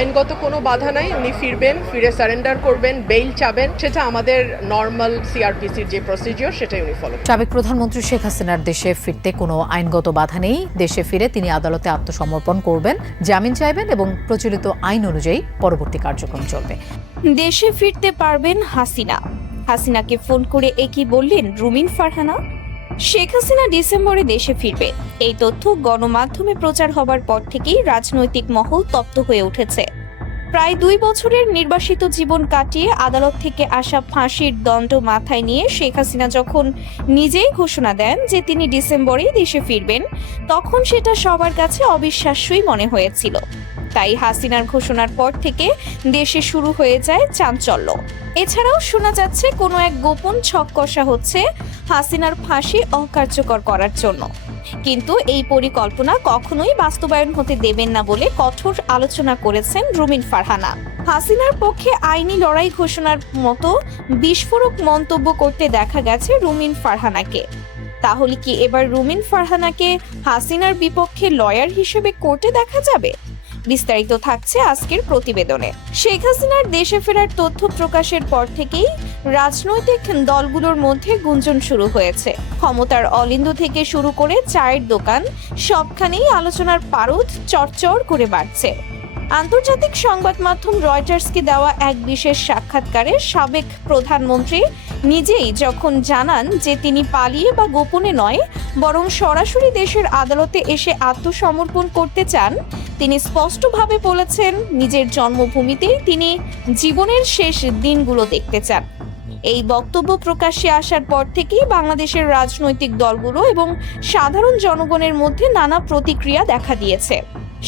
আইনগত কোনো বাধা নাই, উনি ফিরবেন, ফিরে সারেন্ডার করবেন, বেইল চাবেন, সেটা আমাদের নর্মাল সিআরপিসির যে প্রসিডিওর সেটাই উনি ফলো। সাবেক প্রধানমন্ত্রী শেখ হাসিনার দেশে ফিরতে কোনো আইনগত বাধা নেই। দেশে ফিরে তিনি আদালতে আত্মসমর্পণ করবেন, জামিন চাইবেন এবং প্রচলিত আইন অনুযায়ী পরবর্তী কার্যক্রম চলবে। দেশে ফিরতে পারবেন হাসিনা। হাসিনাকে ফোন করে একই বললেন রুমিন ফারহানা। শেখ হাসিনা ডিসেম্বরে দেশে ফিরবে, এই তথ্য গণমাধ্যমে প্রচার হবার পর থেকেই রাজনৈতিক মহল তপ্ত হয়ে উঠেছে। প্রায় 2 বছরের নির্বাসিত জীবন কাটিয়ে আদালত থেকে আসা ফাঁসির দণ্ড মাথায় নিয়ে শেখ হাসিনা যখন নিজেই ঘোষণা দেন যে তিনি ডিসেম্বরেই দেশে ফিরবেন, তখন সেটা সবার কাছে অবিশ্বাস্যই মনে হয়েছিল। তাই হাসিনার ঘোষণার পর থেকে দেশে শুরু হয়ে যায় চাঞ্চল্য। এছাড়াও শোনা যাচ্ছে কোনো এক গোপন ছক কষা হচ্ছে হাসিনার ফাঁসি অকার্যকর করার জন্য। কিন্তু এই পরিকল্পনা কখনোই বাস্তবায়ন হতে দেবেন না বলে কঠোর আলোচনা করেছেন রুমিন ফারহানা। হাসিনার পক্ষে আইনি লড়াই ঘোষণার মতো বিস্ফোরক মন্তব্য করতে দেখা গেছে রুমিন ফারহানাকে। তাহলে কি এবার রুমিন ফারহানাকে হাসিনার বিপক্ষে লয়ার হিসেবে কোর্টে দেখা যাবে? বিস্তারিত থাকছে আজকের প্রতিবেদনে। শেখ হাসিনার দেশে ফেরার তথ্য প্রকাশের পর থেকেই রাজনৈতিক দলগুলোর মধ্যে গুঞ্জন শুরু হয়েছে। ক্ষমতার অলিন্দ থেকে শুরু করে চায়ের দোকান, সবখানেই আলোচনার পারদ চড়চড় করে বাড়ছে। আন্তর্জাতিক সংবাদ মাধ্যম রয়টার্সকে দেওয়া এক বিশেষ সাক্ষাৎকারে সাবেক প্রধানমন্ত্রী নিজেই যখন জানান যে তিনি পালিয়ে বা গোপনে নয়, বরং সরাসরি দেশের আদালতে এসে আত্মসমর্পণ করতে চান, তিনি স্পষ্টভাবে বলেছেন নিজের জন্মভূমিতেই তিনি জীবনের শেষ দিনগুলো দেখতে চান। এই বক্তব্য প্রকাশ্যে আসার পর থেকেই বাংলাদেশের রাজনৈতিক দলগুলো এবং সাধারণ জনগণের মধ্যে নানা প্রতিক্রিয়া দেখা দিয়েছে।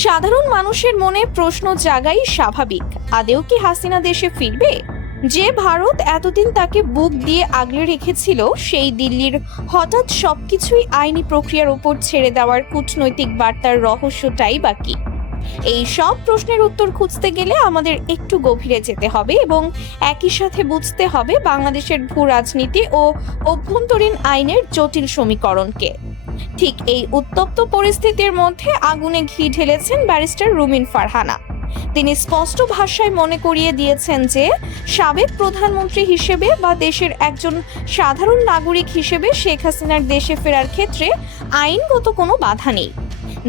সাধারণ মানুষের মনে প্রশ্ন জাগাই স্বাভাবিক, আদেও কি হাসিনা দেশে ফিরবে? যে ভারত এতদিন তাকে বুক দিয়ে আগলে রেখেছিল, সেই দিল্লির হঠাৎ সবকিছুই আইনি প্রক্রিয়ার উপর ছেড়ে দেওয়ার কূটনৈতিক বার্তার রহস্যটাই বাকি। এই সব প্রশ্নের উত্তর খুঁজতে গেলে আমাদের একটু গভীরে যেতে হবে এবং একই সাথে বুঝতে হবে বাংলাদেশের ভূ রাজনীতি ও অভ্যন্তরীণ আইনের জটিল সমীকরণকে। ঠিক এই উত্তপ্ত পরিস্থিতির মধ্যে আগুনে ঘি ঢেলেছেন ব্যারিস্টার রুমিন ফারহানা। তিনি স্পষ্ট ভাষায় মনে করিয়ে দিয়েছেন যে সাবেক প্রধানমন্ত্রী হিসেবে বা দেশের একজন সাধারণ নাগরিক হিসেবে শেখ হাসিনার দেশে ফেরার ক্ষেত্রে আইনগত কোনো বাধা নেই।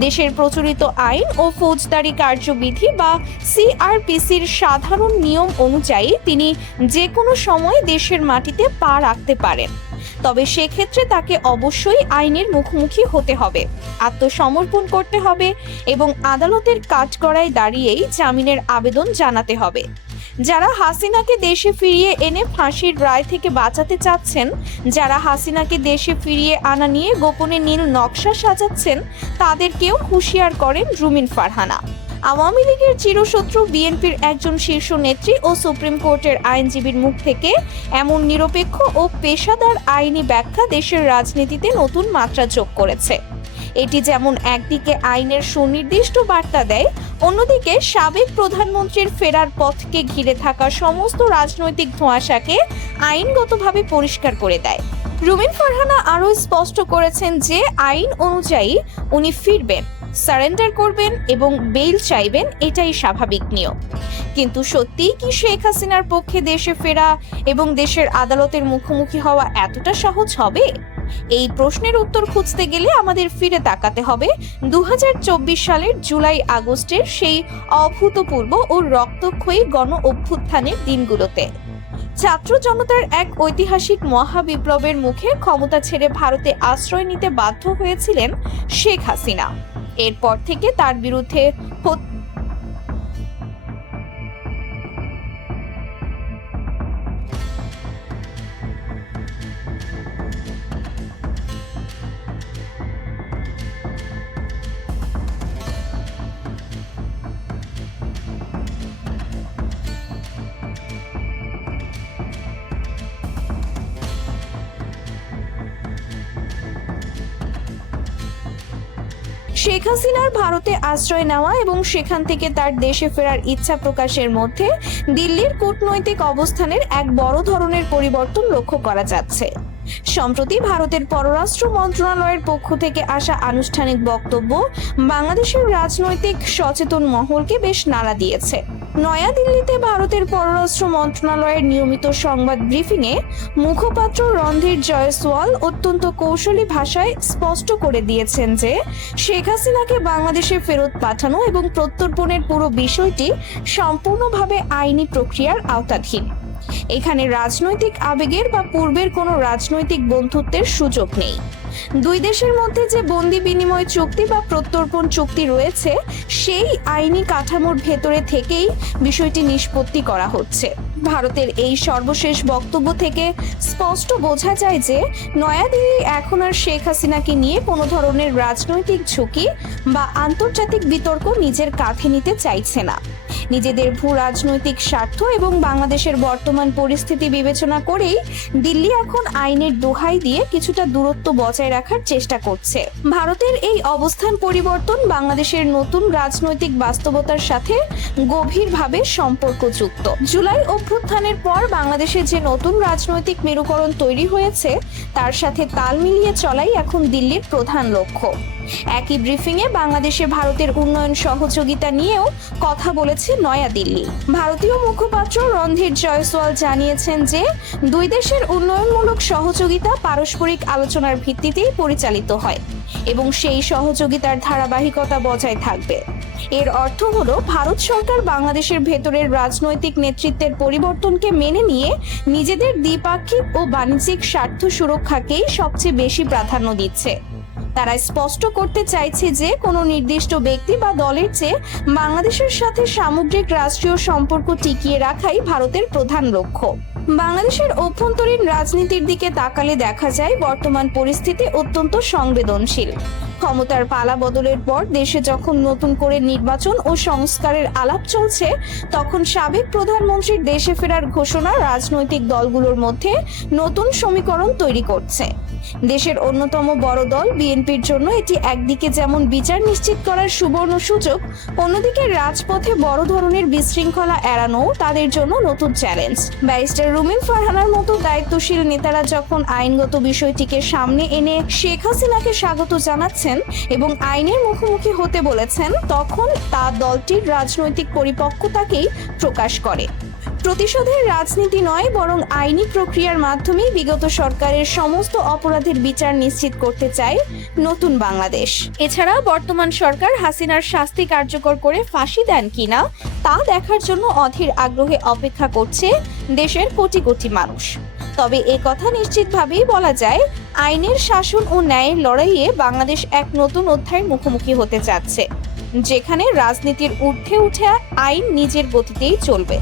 দেশের প্রচলিত আইন ও ফৌজদারি কার্যবিধি বা সিআরপিসির সাধারণ নিয়ম অনুযায়ী তিনি যে কোনো সময় দেশের মাটিতে পা রাখতে পারেন। তবে সেক্ষেত্রে তাকে অবশ্যই আইনের মুখোমুখি হতে হবে, আত্মসমর্পণ করতে হবে এবং আদালতের কাঠগড়ায় দাঁড়িয়েই জামিনের আবেদন জানাতে হবে। যারা হাসিনাকে দেশে ফিরিয়ে এনে ফাঁসির রায় থেকে বাঁচাতে চাচ্ছেন, যারা হাসিনাকে দেশে ফিরিয়ে আনা নিয়ে গোপনে নীল নকশা সাজাচ্ছেন, তাদেরকেও হুঁশিয়ার করেন রুমিন ফারহানা। আওয়ামী লীগের চিরশত্রু বিএনপির একজন শীর্ষ নেত্রী ও সুপ্রিম কোর্টের আইনজীবীর মুখ থেকে এমন নিরপেক্ষ ও পেশাদার আইনি ব্যাখ্যা দেশের রাজনীতিতে নতুন মাত্রা যোগ করেছে। এটি যেমন একদিকে আইনের সুনির্দিষ্ট বার্তা দেয়, অন্যদিকে সাবেক প্রধানমন্ত্রীর ফেরার পথকে ঘিরে থাকা সমস্ত রাজনৈতিক ধোঁয়াশাকে আইনগতভাবে পরিষ্কার করে দেয়। রুমিন ফারহানা আরও স্পষ্ট করেছেন যে আইন অনুযায়ী উনি ফিরবেন, সারেন্ডার করবেন এবং বেইল চাইবেন, এটাই স্বাভাবিক নিয়ম। কিন্তু সত্যিই কি শেখ হাসিনার পক্ষে দেশে ফেরা এবং দেশের আদালতের মুখোমুখি হওয়া এতটা সহজ হবে? এই প্রশ্নের উত্তর খুঁজতে গেলে আমাদের ফিরে তাকাতে হবে 2024 সালের জুলাই আগস্টের সেই অভূতপূর্ব ও রক্তক্ষয়ী গণ অভ্যুত্থানের দিনগুলোতে। ছাত্র জনতার এক ঐতিহাসিক মহাবিপ্লবের মুখে ক্ষমতা ছেড়ে ভারতে আশ্রয় নিতে বাধ্য হয়েছিলেন শেখ হাসিনা। এরপর থেকে তার বিরুদ্ধে শেখ হাসিনার ভারতে আশ্রয় নেওয়া এবং সেখান থেকে তার দেশে ফেরার ইচ্ছা প্রকাশের মধ্যে দিল্লির কূটনৈতিক অবস্থানের এক বড় ধরনের পরিবর্তন লক্ষ্য করা যাচ্ছে। সম্প্রতি ভারতের পররাষ্ট্র মন্ত্রণালয়ের পক্ষ থেকে আসা আনুষ্ঠানিক বক্তব্য বাংলাদেশের রাজনৈতিক সচেতন মহলকে বেশ নাড়া দিয়েছে। নয়াদিল্লিতে ভারতের পররাষ্ট্র মন্ত্রণালয়ের নিয়মিত সংবাদ ব্রিফিংয়ে মুখপাত্র রণধীর জয়সওয়াল অত্যন্ত কৌশলী ভাষায় স্পষ্ট করে দিয়েছেন যে শেখ হাসিনাকে বাংলাদেশে ফেরত পাঠানো এবং প্রত্যর্পণের পুরো বিষয়টি সম্পূর্ণভাবে আইনি প্রক্রিয়ার আওতাধীন। এখানে রাজনৈতিক আবেগের বা পূর্বের কোনো রাজনৈতিক বন্ধুত্বের সুযোগ নেই। দুই দেশের মধ্যে যে বন্দি বিনিময় চুক্তি বা প্রত্যর্পণ চুক্তি রয়েছে সেই আইনি কাঠামোর ভেতরে থেকেই বিষয়টি নিষ্পত্তি করা হচ্ছে। ভারতের এই সর্বশেষ বক্তব্য থেকে স্পষ্ট বোঝা যায় যে নয়াদিল্লি এখন আর শেখ হাসিনাকে নিয়ে কোনো ধরনের রাজনৈতিক ঝুঁকি বা আন্তর্জাতিক বিতর্ক নিজের কাঁধে নিতে চাইছে না। নিজেদের ভূ রাজনৈতিক স্বার্থ এবং বাংলাদেশের বর্তমান পরিস্থিতি বিবেচনা করেই দিল্লি এখন আইনের দোহাই দিয়ে কিছুটা দূরত্ব বজায় রাখার চেষ্টা করছে। ভারতের এই অবস্থান পরিবর্তন বাংলাদেশের নতুন রাজনৈতিক বাস্তবতার সাথে গভীরভাবে সম্পর্কযুক্ত। জুলাই অভ্যুত্থানের পর বাংলাদেশে যে নতুন রাজনৈতিক মেরুকরণ তৈরি হয়েছে তার সাথে তাল মিলিয়ে চলাই এখন দিল্লির প্রধান লক্ষ্য। একই ব্রিফিংয়ে বাংলাদেশে ভারতের উন্নয়ন সহযোগিতা নিয়েও কথা বলেছে নয়াদিল্লি। ভারতীয় মুখপাত্র রণধীর জয়সওয়াল জানিয়েছেন যে দুই দেশের উন্নয়নমূলক সহযোগিতা পারস্পরিক আলোচনার ভিত্তিতেই পরিচালিত হয় এবং সেই সহযোগিতার ধারাবাহিকতা বজায় থাকবে। এর অর্থ হলো ভারত সরকার বাংলাদেশের ভেতরের রাজনৈতিক নেতৃত্বের পরিবর্তনকে মেনে নিয়ে নিজেদের দ্বিপাক্ষিক ও বাণিজ্যিক স্বার্থ সুরক্ষাকেই সবচেয়ে বেশি প্রাধান্য দিচ্ছে। তারা স্পষ্ট করতে চাইছে যে কোনো নির্দিষ্ট ব্যক্তি বা দলের চেয়ে বাংলাদেশের সাথে সামগ্রিক রাষ্ট্রীয় সম্পর্ক টিকিয়ে রাখাই ভারতের প্রধান লক্ষ্য। বাংলাদেশের অভ্যন্তরীণ রাজনীতির দিকে তাকালে দেখা যায় বর্তমান পরিস্থিতি অত্যন্ত সংবেদনশীল। ক্ষমতার পালা বদলের পর দেশে যখন নতুন করে নির্বাচন ও সংস্কারের আলাপ চলছে তখন সাবেক প্রধানমন্ত্রীর দেশে ফেরার ঘোষণা রাজনৈতিক দলগুলোর মধ্যে নতুন সমীকরণ তৈরি করছে। দেশের অন্যতম বড় দল বিএনপির জন্য এটি একদিকে যেমন বিচার নিশ্চিত করার সুবর্ণ সুযোগ, অন্যদিকে রাজপথে বড় ধরনের বিশৃঙ্খলা এড়ানোও তাদের জন্য নতুন চ্যালেঞ্জ। ব্যারিস্টার রুমিন ফারহানার মতো দায়িত্বশীল নেতারা যখন আইনগত বিষয়টিকে সামনে এনে শেখ হাসিনাকে স্বাগত জানাচ্ছেন এবং আইনের মুখোমুখি হতে বলেছেন তখন তা দলটির রাজনৈতিক পরিপক্কতাকেই প্রকাশ করে। প্রতিশোধের রাজনীতি নয় বরং আইনি প্রক্রিয়ার মাধ্যমেই বিগত সরকারের সমস্ত অপরাধের বিচার নিশ্চিত করতে চায় নতুন বাংলাদেশ। এছাড়া বর্তমান সরকার হাসিনার শাস্তি কার্যকর করে ফাঁসি দেন কিনা তা দেখার জন্য অধীর আগ্রহে অপেক্ষা করছে দেশের কোটি কোটি মানুষ। তবে এ কথা নিশ্চিতভাবেই বলা যায় আইনের শাসন ও ন্যায়ের লড়াইয়ে বাংলাদেশ এক নতুন অধ্যায়ের মুখোমুখি হতে যাচ্ছে, যেখানে রাজনীতির ঊর্ধ্বে উঠে আইন নিজের গতিতেই চলবে।